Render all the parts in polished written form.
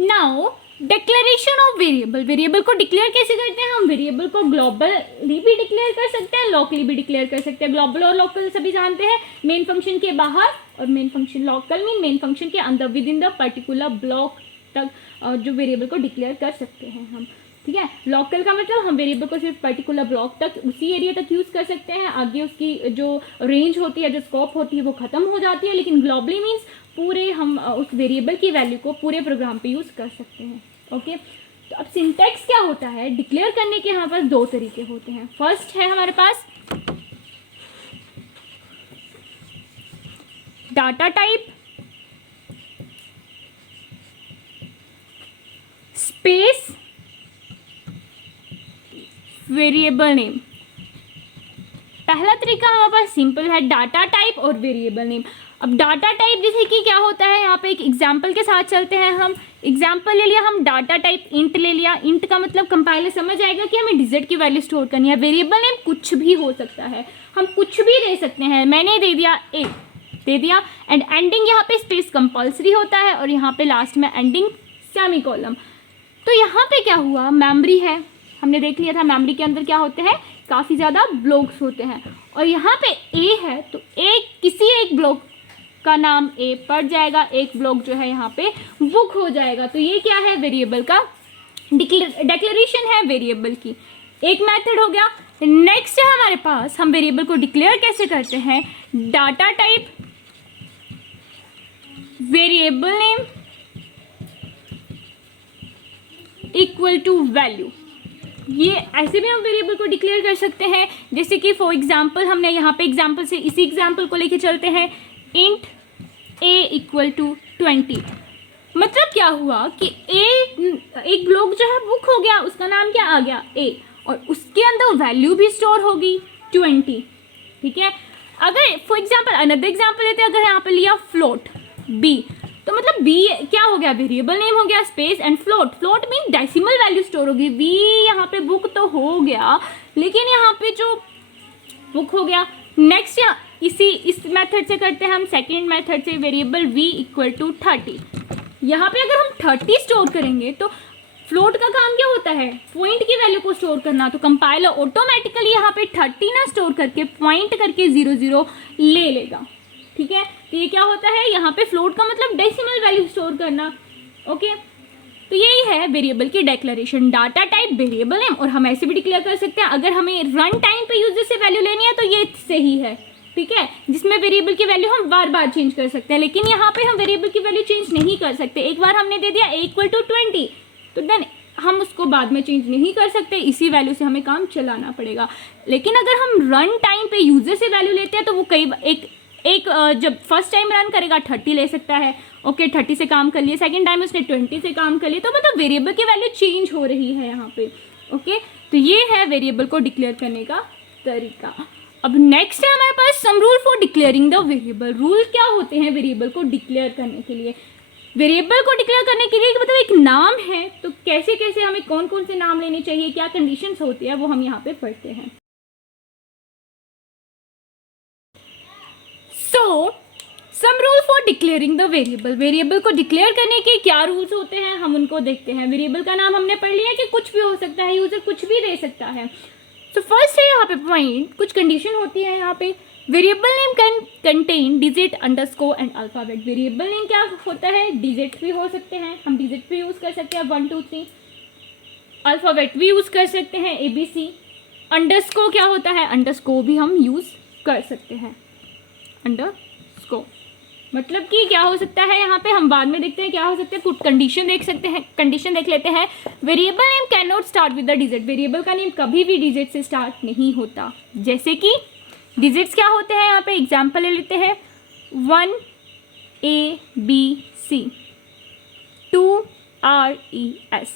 Now declaration of variable, variable को declare कैसे करते हैं हम? वेरिएबल को ग्लोबली भी डिक्लेयर कर सकते हैं, लोकली भी डिक्लेयर कर सकते हैं। ग्लोबल और लोकल सभी जानते हैं, मेन फंक्शन के बाहर, और main function local mean main function के अंदर, with in the particular block तक जो वेरिएबल को डिक्लेयर कर सकते हैं हम। ठीक है, लोकल का मतलब हम वेरिएबल को सिर्फ पर्टिकुलर ब्लॉक तक, उसी एरिया तक यूज़ कर सकते हैं, आगे उसकी जो रेंज होती है, जो स्कोप होती है, वो ख़त्म हो जाती है। लेकिन ग्लोबली मीन्स पूरे हम उस वेरिएबल की वैल्यू को पूरे प्रोग्राम पे यूज़ कर सकते हैं। ओके, तो अब सिंटैक्स क्या होता है? डिक्लेयर करने के हमारे पास दो तरीके होते हैं। फर्स्ट है हमारे पास data type space variable name. पहला तरीका हमारे पास सिंपल है, डाटा टाइप और वेरिएबल नेम। अब डाटा टाइप जैसे कि क्या होता है, यहाँ पे एक एग्जांपल के साथ चलते हैं हम। एग्जांपल ले लिया हम, डाटा टाइप इंट ले लिया। इंट का मतलब कंपाइलर समझ आएगा कि हमें डिजिट की वैल्यू स्टोर करनी है। वेरिएबल नेम कुछ भी हो सकता है, हम कुछ भी दे सकते हैं। मैंने दे दिया ए, दे दिया, एंड एंडिंग यहाँ पे स्पेस कंपल्सरी होता है, और यहाँ पे लास्ट में एंडिंग सेमीकोलन। तो यहाँ पे क्या हुआ, मेमोरी है, हमने देख लिया था मेमोरी के अंदर क्या होते हैं, काफ़ी ज़्यादा ब्लॉक्स होते हैं, और यहाँ पे ए है तो किसी एक ब्लॉक का नाम ए पड़ जाएगा, एक ब्लॉक जो है यहाँ पे बुक हो जाएगा। तो ये क्या है, वेरिएबल का डिक्लेरेशन है वेरिएबल की। एक मेथड हो गया। नेक्स्ट है हमारे पास, हम वेरिएबल को डिक्लेयर कैसे करते हैं, data type variable name equal to value. ये ऐसे भी हम वेरिएबल को डिक्लेयर कर सकते हैं, जैसे कि फॉर एग्जांपल हमने यहाँ पे एग्जांपल से इसी एग्जांपल को लेके चलते हैं, इंट a इक्वल टू 20। मतलब क्या हुआ कि एक ब्लॉक जो है बुक हो गया, उसका नाम क्या आ गया a, और उसके अंदर वैल्यू भी स्टोर होगी 20। ठीक है, अगर फॉर एग्जांपल अनदर एग्जांपल लेते हैं, अगर यहाँ पे लिया फ्लोट b, तो मतलब b क्या हो गया, वेरिएबल नेम हो गया, space and float. Float mean decimal value store होगी। b यहाँ पे बुक तो हो गया, लेकिन यहाँ पे जो बुक हो गया। नेक्स्ट इस मेथड से करते हैं हम, सेकेंड मेथड से, वेरिएबल v इक्वल टू 30। यहाँ पे अगर हम 30 स्टोर करेंगे तो फ्लोट का काम क्या होता है, पॉइंट की वैल्यू को स्टोर करना। तो कंपाइलर ऑटोमेटिकली यहाँ पे 30 ना स्टोर करके पॉइंट करके 00 ले लेगा। ठीक है, तो ये क्या होता है, यहाँ पे फ्लोट का मतलब डेसिमल वैल्यू स्टोर करना। ओके, तो यही है वेरिएबल की declaration, data type variable name. और हम ऐसे भी डिक्लेयर कर सकते हैं, अगर हमें रन टाइम पे यूजर से वैल्यू लेनी है तो ये सही है। ठीक है, जिसमें वेरिएबल की वैल्यू हम बार बार चेंज कर सकते हैं, लेकिन यहाँ पे हम वेरिएबल की वैल्यू चेंज नहीं कर सकते। एक बार हमने दे दिया a इक्वल टू 20, तो देन हम उसको बाद में चेंज नहीं कर सकते, इसी वैल्यू से हमें काम चलाना पड़ेगा। लेकिन अगर हम रन टाइम पे यूजर से वैल्यू लेते हैं तो वो जब फर्स्ट टाइम रन करेगा 30 ले सकता है। ओके, 30 से काम कर लिए, सेकेंड टाइम उसने 20 से काम कर लिया, तो मतलब वेरिएबल की वैल्यू चेंज हो रही है यहाँ पे। ओके, तो ये है वेरिएबल को डिक्लेयर करने का तरीका। अब नेक्स्ट है हमारे पास some rule for declaring the variable. Rule क्या होते हैं वेरिएबल को डिक्लेयर करने के लिए? वेरिएबल को डिक्लेयर करने के लिए मतलब एक नाम है, तो कैसे कैसे हमें कौन कौन से नाम लेने चाहिए, क्या कंडीशंस होती है, वो हम यहाँ पे पढ़ते हैं। So some rule for declaring the variable. Variable को डिक्लेयर करने के क्या रूल्स होते हैं, हम उनको देखते हैं। वेरिएबल का नाम हमने पढ़ लिया कि कुछ भी हो सकता है, यूजर कुछ भी दे सकता है। तो फर्स्ट है यहाँ पे पॉइंट, कुछ कंडीशन होती है यहाँ पे। Variable name can contain digit underscore and alphabet. Variable name क्या होता है, डिजिट भी हो सकते हैं, हम डिजिट भी यूज़ कर सकते हैं 1 2 3। अल्फ़ाबेट भी यूज़ कर सकते हैं ABC। अंडरस्कोर क्या होता है, अंडरस्कोर भी हम यूज़ कर सकते हैं। अंडरस्कोर मतलब कि क्या हो सकता है, यहाँ पे हम बाद में देखते हैं क्या हो सकता है, कुछ कंडीशन देख सकते हैं, कंडीशन देख लेते हैं। Variable name can not start with the digit. Variable का नेम कभी भी डिजिट से स्टार्ट नहीं होता। जैसे कि डिजिट्स क्या होते हैं, यहाँ पे एग्जाम्पल ले लेते हैं, 1 ABC 2 RES।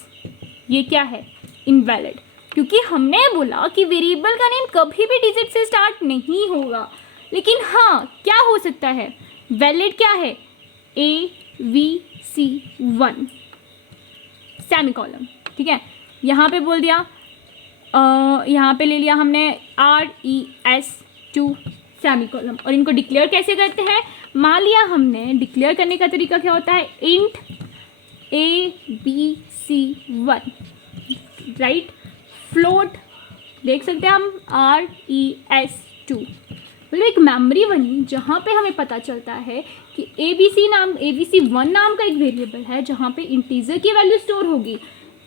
ये क्या है, इनवैलिड, क्योंकि हमने बोला कि वेरिएबल का नेम कभी भी डिजिट से स्टार्ट नहीं होगा। लेकिन हाँ, क्या हो सकता है, वैलिड क्या है, AVC1 सेमीकोलन। ठीक है, यहाँ पे बोल दिया, यहाँ पे ले लिया हमने RES2 सेमीकोलन। और इनको डिक्लेयर कैसे करते हैं, मान लिया हमने, डिक्लेयर करने का तरीका क्या होता है, इंट ABC1, राइट। फ्लोट देख सकते हैं हम RES2, मतलब एक मेमोरी बनी जहाँ पे हमें पता चलता है कि ABC1 नाम का एक वेरिएबल है जहाँ पे इंटीजर की वैल्यू स्टोर होगी।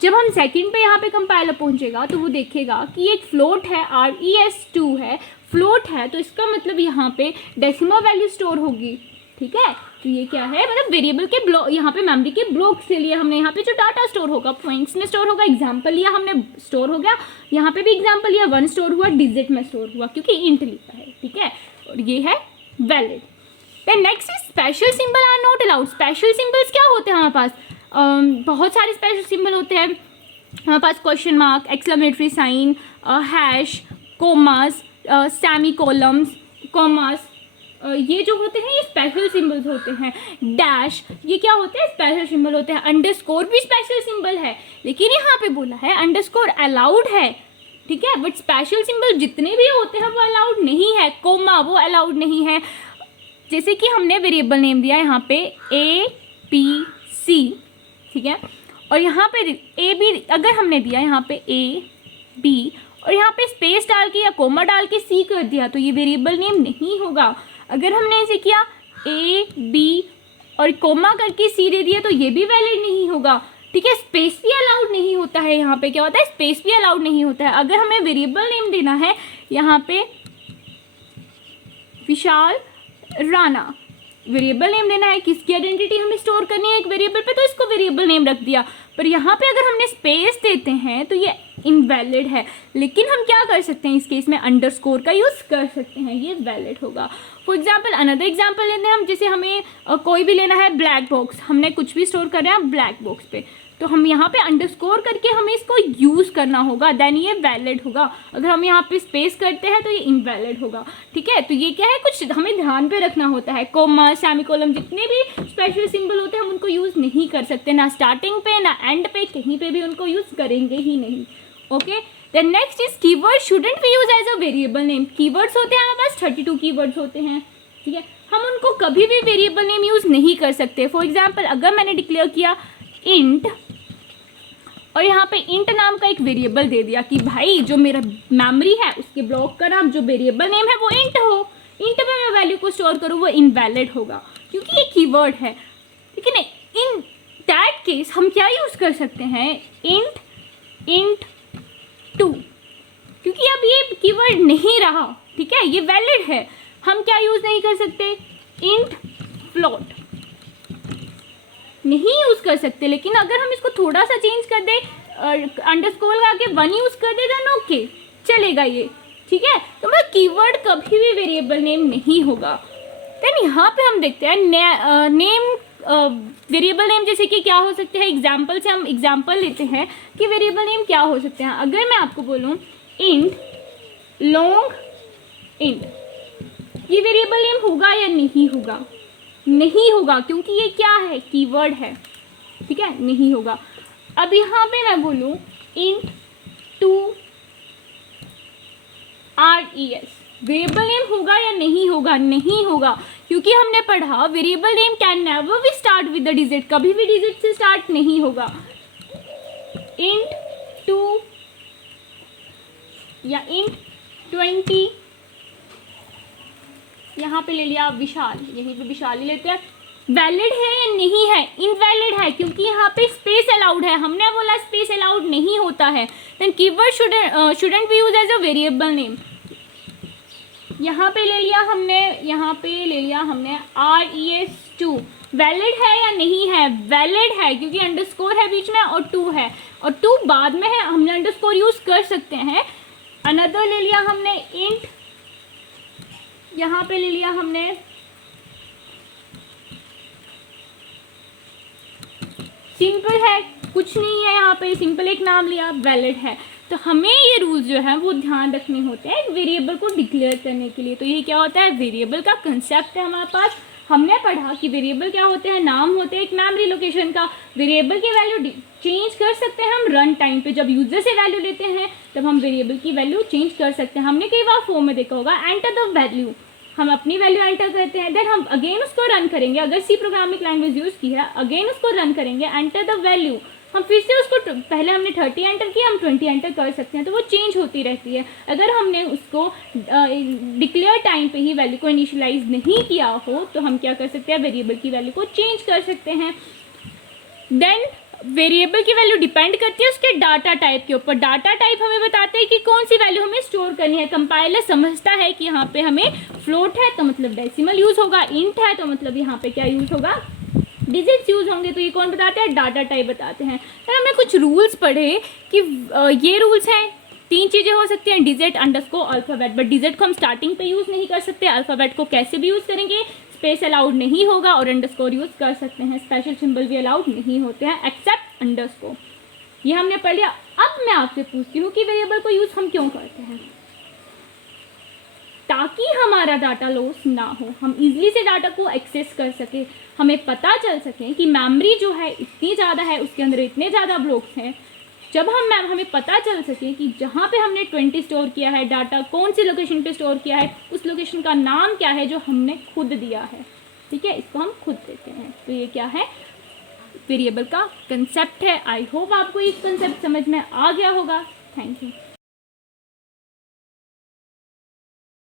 जब हम सेकंड पे यहाँ पे कंपाइलर पहुँचेगा तो वो देखेगा कि एक फ्लोट है, RES2 है, फ्लोट है, तो इसका मतलब यहाँ पे डेसिमल वैल्यू स्टोर होगी, ठीक है। तो ये क्या है, मतलब वेरिएबल के ब्लॉक, यहाँ पे मेमोरी के ब्लॉक से लिए हमने, यहाँ पे जो डाटा स्टोर होगा पॉइंट्स में स्टोर होगा, एग्जाम्पल लिया हमने, स्टोर हो गया। यहाँ पे भी एग्जाम्पल लिया, 1 स्टोर हुआ, डिजिट में स्टोर हुआ क्योंकि इंट लिखा है, ठीक है। और ये है valid. Then next is special symbol are not allowed. Special symbols क्या होते हैं हमारे पास, बहुत सारे स्पेशल सिंबल होते हैं हमारे पास, question mark, exclamatory sign, hash, commas, semicolons, commas, ये जो होते हैं ये स्पेशल सिंबल्स होते हैं। डैश, ये क्या होते हैं, स्पेशल सिंबल होते हैं। अंडरस्कोर भी स्पेशल सिंबल है, लेकिन यहाँ पे बोला है अंडरस्कोर अलाउड है, ठीक है, बट स्पेशल सिंबल जितने भी होते हैं वो अलाउड नहीं है। कोमा वो अलाउड नहीं है। जैसे कि हमने वेरिएबल नेम दिया यहाँ पे ABC, ठीक है, और यहाँ पे AB अगर हमने दिया यहाँ पे AB और यहाँ पे स्पेस डाल के या कोमा डाल के C कर दिया तो ये वेरिएबल नेम नहीं होगा। अगर हमने ऐसे किया AB और कोमा करके C दे दिया तो ये भी वैलिड नहीं होगा, ठीक है। स्पेस भी अलाउड नहीं होता है, यहाँ पे क्या होता है, स्पेस भी अलाउड नहीं होता है। अगर हमें वेरिएबल नेम देना है यहाँ पे विशाल राणा, वेरिएबल नेम देना है, किसकी आइडेंटिटी हमें स्टोर करनी है एक वेरिएबल पे, तो इसको वेरिएबल नेम रख दिया। पर यहाँ पे अगर हमने स्पेस देते हैं तो ये इनवैलिड है, लेकिन हम क्या कर सकते हैं इस केस में, अंडरस्कोर का यूज़ कर सकते हैं, ये वैलिड होगा। फॉर एग्जाम्पल अनदर एग्जाम्पल लेते हैं हम, जैसे हमें कोई भी लेना है ब्लैक बॉक्स, हमने कुछ भी स्टोर कर रहे हैं ब्लैक बॉक्स पे, तो हम यहाँ पे अंडरस्कोर करके हमें इसको यूज़ करना होगा, देन ये वैलिड होगा। अगर हम यहाँ पे स्पेस करते हैं तो ये इनवैलिड होगा, ठीक है। तो ये क्या है, कुछ हमें ध्यान पे रखना होता है। कोमा, सेमीकोलन, जितने भी स्पेशल सिंबल होते हैं हम उनको यूज़ नहीं कर सकते, ना स्टार्टिंग पे ना एंड पे, कहीं पे भी उनको यूज़ करेंगे ही नहीं, okay. Then next is keyword shouldn't be use as a variable name. Keywords होते हैं हमारे पास 32 कीवर्ड्स होते हैं, ठीक है, हम उनको कभी भी वेरिएबल नेम यूज़ नहीं कर सकते। फॉर एग्जाम्पल अगर मैंने डिक्लेयर किया इंट और यहाँ पे इंट नाम का एक वेरिएबल दे दिया कि भाई जो मेरा मेमोरी है उसके ब्लॉक का नाम जो वेरिएबल नेम है वो इंट हो, इंट में मैं वैल्यू को स्टोर करूँ, वो इनवैलिड होगा क्योंकि ये कीवर्ड है। लेकिन इन दैट केस हम क्या यूज़ कर सकते हैं, इंट 2, क्योंकि अब ये कीवर्ड नहीं रहा, ठीक है, ये वैलिड है। हम क्या यूज़ नहीं कर सकते, इंट फ्लोट नहीं यूज़ कर सकते। लेकिन अगर हम इसको थोड़ा सा चेंज कर दे, अंडरस्कोर लगा के 1 यूज़ कर दे, देन ओके चलेगा ये, ठीक है। तो मतलब कीवर्ड कभी भी वेरिएबल नेम नहीं होगा। देन यहाँ पे हम देखते हैं नेम, वेरिएबल नेम जैसे कि क्या हो सकते हैं, एग्जाम्पल से हम एग्जाम्पल लेते हैं कि वेरिएबल नेम क्या हो सकते हैं। अगर मैं आपको बोलूँ इंट लॉन्ग इंट, ये वेरिएबल नेम होगा या नहीं होगा, नहीं होगा क्योंकि ये क्या है, कीवर्ड है, ठीक है, नहीं होगा। अब यहाँ पे मैं बोलूँ इंट 2 RES, वेरिएबल नेम होगा या नहीं होगा, नहीं होगा क्योंकि हमने पढ़ा variable name can never be start with the digit, कभी भी डिजिट से स्टार्ट नहीं होगा। इंट 2 या इंट 20, यहाँ पे ले लिया विशाल, यहीं पे विशाल ही लेते हैं, वैलिड है या नहीं है, इनवैलिड है क्योंकि यहाँ पे स्पेस अलाउड है, हमने बोला स्पेस अलाउड नहीं होता है। Then keyword shouldn't be use as a variable name, यहाँ पे ले लिया हमने, यहाँ पे ले लिया हमने RES2, वैलिड है या नहीं है, वैलिड है क्योंकि अंडरस्कोर है बीच में और 2 है, और 2 बाद में है, हमने अंडरस्कोर यूज कर सकते हैं। अनदर ले लिया हमने इंट, यहाँ पे ले लिया हमने सिंपल है, कुछ नहीं है, यहाँ पे सिंपल एक नाम लिया, वैलिड है। तो हमें ये रूल्स जो है वो ध्यान रखने होते हैं वेरिएबल को डिक्लेयर करने के लिए। तो ये क्या होता है, वेरिएबल का कंसेप्ट है हमारे पास। हमने पढ़ा कि वेरिएबल क्या होते हैं, नाम होते हैं एक मेमोरी लोकेशन का। वेरिएबल की वैल्यू चेंज कर सकते हैं हम रन टाइम पे, जब यूजर से वैल्यू लेते हैं तब हम वेरिएबल की वैल्यू चेंज कर सकते हैं। हमने कई बार फॉर्म में देखा होगा एंटर द वैल्यू, हम अपनी वैल्यू एंटर करते हैं, देन हम अगेन उसको रन करेंगे, अगर सी प्रोग्रामिंग लैंग्वेज यूज़ की है, अगेन उसको रन करेंगे, एंटर द वैल्यू, हम फिर से उसको पहले हमने 30 एंटर किया, हम 20 एंटर कर सकते हैं, तो वो चेंज होती रहती है। अगर हमने उसको डिक्लेयर टाइम पे ही वैल्यू को इनिशियलाइज नहीं किया हो तो हम क्या कर सकते हैं, वेरिएबल की वैल्यू को चेंज कर सकते हैं। देन वेरिएबल की वैल्यू डिपेंड करती है उसके डाटा टाइप के ऊपर। डाटा टाइप हमें बताते हैं कि कौन सी वैल्यू हमें स्टोर करनी है। कंपाइलर समझता है कि यहाँ पे हमें फ्लोट है तो मतलब डेसिमल यूज़ होगा, इंट है तो मतलब यहाँ पे क्या यूज़ होगा, डिजिट्स यूज़ होंगे। तो ये कौन बताते हैं, डाटा टाइप बताते हैं। फिर हमने कुछ रूल्स पढ़े कि ये रूल्स हैं, 3 चीज़ें हो सकती हैं, digit, underscore, alphabet. But digit को हम स्टार्टिंग पे यूज़ नहीं कर सकते, अल्फ़ाबेट को कैसे भी यूज़ करेंगे, स्पेस अलाउड नहीं होगा, और अंडरस्कोर यूज़ कर सकते हैं, स्पेशल सिंबल भी अलाउड नहीं होते हैं एक्सेप्ट अंडरस्कोर। ये हमने पढ़ लिया। अब मैं आपसे पूछती हूँ कि वेरिएबल को यूज़ हम क्यों करते हैं, ताकि हमारा डाटा लॉस ना हो, हम इजीली से डाटा को एक्सेस कर सके, हमें पता चल सके कि मेमोरी जो है इतनी ज़्यादा है, उसके अंदर इतने ज़्यादा ब्लॉक्स हैं। जब हमें पता चल सके कि जहाँ पे हमने 20 स्टोर किया है डाटा, कौन सी लोकेशन पे स्टोर किया है, उस लोकेशन का नाम क्या है जो हमने खुद दिया है, ठीक है, इसको हम खुद देते हैं। तो ये क्या है, वेरिएबल का कंसेप्ट है। आई होप आपको ये कंसेप्ट समझ में आ गया होगा। Thank you.